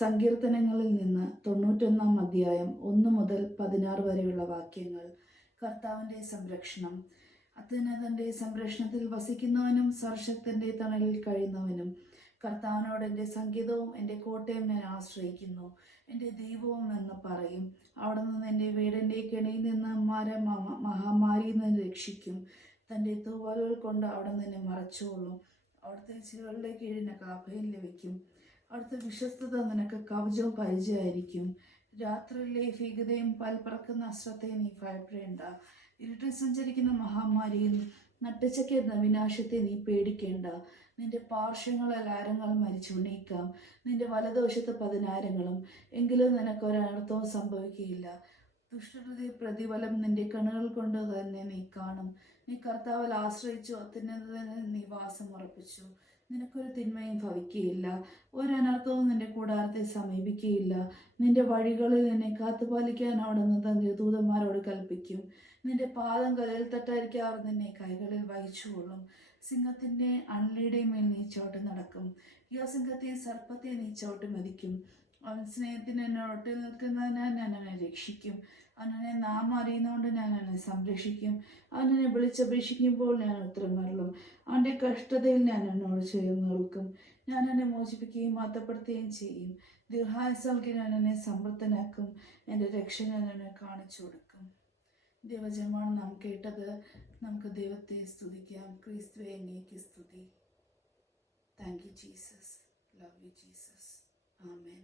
സങ്കീർത്തനങ്ങളിൽ നിന്ന് 91 അധ്യായം 1 മുതൽ 16 വരെയുള്ള വാക്യങ്ങൾ. കർത്താവിൻ്റെ സംരക്ഷണം. അത്യുന്നതൻ്റെ സംരക്ഷണത്തിൽ വസിക്കുന്നവനും സർവശക്തൻ്റെ തണലിൽ കഴിയുന്നവനും കർത്താവിനോട് എൻ്റെ സംഗീതവും എൻ്റെ കോട്ടയും ഞാൻ ആശ്രയിക്കുന്നു, എൻ്റെ ദൈവവും എന്ന് പറയും. അവിടെ നിന്ന് എൻ്റെ വീടിൻ്റെ കെണിയിൽ നിന്ന് മഹാമാരിയിൽ നിന്ന് രക്ഷിക്കും. തൻ്റെ തൂവലുകൾ കൊണ്ട് അവിടെ നിന്ന് മറച്ചുകൊള്ളും. അവിടുത്തെ ചിറകളുടെ കീഴിന് അഭയം ലഭിക്കും. അവിടുത്തെ വിശ്വസ്തത നിനക്ക് കവചവും പരിചയമായിരിക്കും. രാത്രിയിലെ ഭീകതയും പൽപ്പറക്കുന്ന അശ്രദ്ധയും നീ ഭയപ്പെടേണ്ട. ഇരുട്ടിൽ സഞ്ചരിക്കുന്ന മഹാമാരിയും നട്ടുച്ചയ്ക്ക് വിനാശത്തെ നീ പേടിക്കേണ്ട. നിന്റെ പാർശ്വങ്ങളിൽ ആയിരങ്ങൾ മരിച്ചുണീക്കാം, നിന്റെ വലതുവശത്ത് 10,000, എങ്കിലും നിനക്ക് ഒരനർത്ഥവും സംഭവിക്കുകയില്ല. ദുഷ്ടരുടെ പ്രതിഫലം നിന്റെ കണ്ണുകൾ കൊണ്ട് തന്നെ നീ കാണും. നീ കർത്താവിൽ ആശ്രയിച്ചു, അത്യുന്നതന് നീ വാസം ഉറപ്പിച്ചു. നിനക്കൊരു തിന്മയും ഭവിക്കുകയില്ല, ഒരു അനർത്ഥവും നിന്റെ കൂടാരത്തെ സമീപിക്കുകയില്ല. നിന്റെ വഴികളിൽ നിന്നെ കാത്തുപാലിക്കാൻ അവിടുന്ന് തന്റെ ദൂതന്മാരോട് കൽപ്പിക്കും. നിന്റെ പാദം കല്ലിൽ തട്ടായിരിക്കും, അവർ നിന്നെ കൈകളിൽ വഹിച്ചുകൊള്ളും. സിംഹത്തിന്റെ അണലിയുടെ മേൽ നീ ചവിട്ടി നടക്കും, യുവസിംഹത്തെയും സർപ്പത്തെയും നീ ചവിട്ടി മതിക്കും. അവൻ സ്നേഹത്തിന് എന്നെ ഒട്ടി നിൽക്കുന്നതിനാൽ ഞാൻ അവനെ രക്ഷിക്കും. അവനെ നാം അറിയുന്നതുകൊണ്ട് ഞാൻ അവനെ സംരക്ഷിക്കും. അവനെ വിളിച്ചപേക്ഷിക്കുമ്പോൾ ഞാൻ ഉത്തരമരുളും. അവൻ്റെ കഷ്ടതയിൽ ഞാൻ എന്നോട് ചേർന്ന് നിൽക്കും. ഞാൻ എന്നെ മോചിപ്പിക്കുകയും മഹത്വപ്പെടുത്തുകയും ചെയ്യും. ദീർഘായുസ്സാൽക്ക് ഞാൻ എന്നെ സമൃദ്ധനാക്കും. എൻ്റെ രക്ഷ ഞാൻ എന്നെ കാണിച്ചു കൊടുക്കും. ദൈവജനമാണ് നാം കേട്ടത്. നമുക്ക് ദൈവത്തെ സ്തുതിക്കാം. ക്രിസ്തുവേ, അങ്ങേക്ക് സ്തുതി. Thank you Jesus. Love you Jesus. Amen.